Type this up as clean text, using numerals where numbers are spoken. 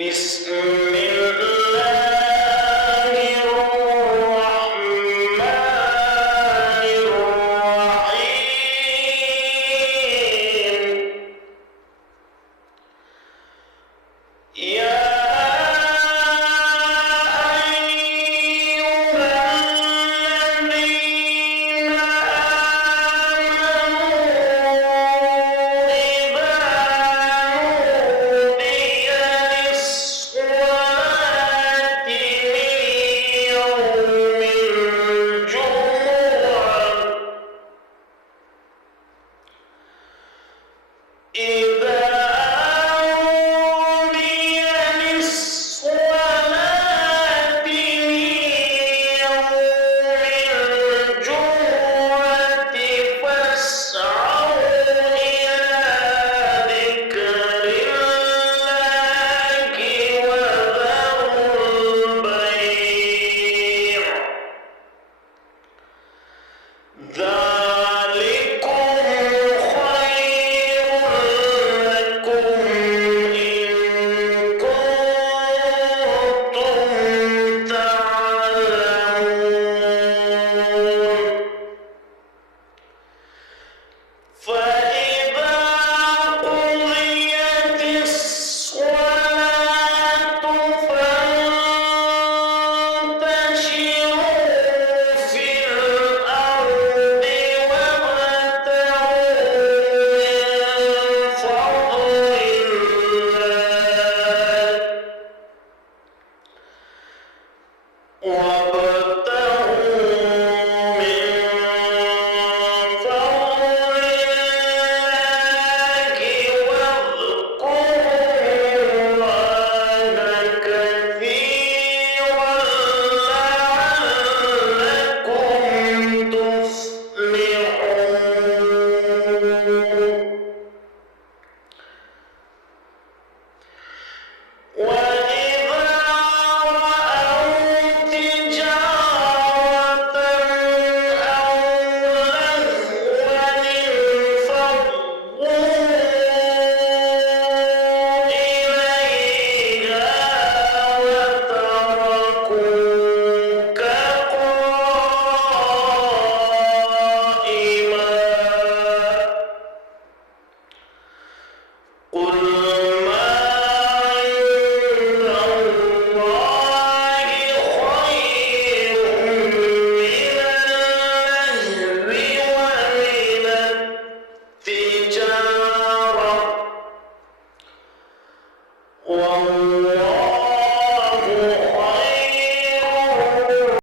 بسم الله الرحمن الرحيم يا أيها الذين آمنوا إذا نودي للصلاة من يوم الجمعة إذا نودي للصلاة من يوم الجمعة فاسعوا إلى ذكر الله وذروا البيع ذلكم خير لكم إن كنتم تعلمون فإذا قضيت الصلاة فانتشروا في الأرض وابتغوا من فضل الله كثيرا لعلكم تفلحون وإذا رأوا تجارة أو لهوا انفضوا إليها وتركوك قائما قل ما عند الله خير من اللهو ومن التجارة والله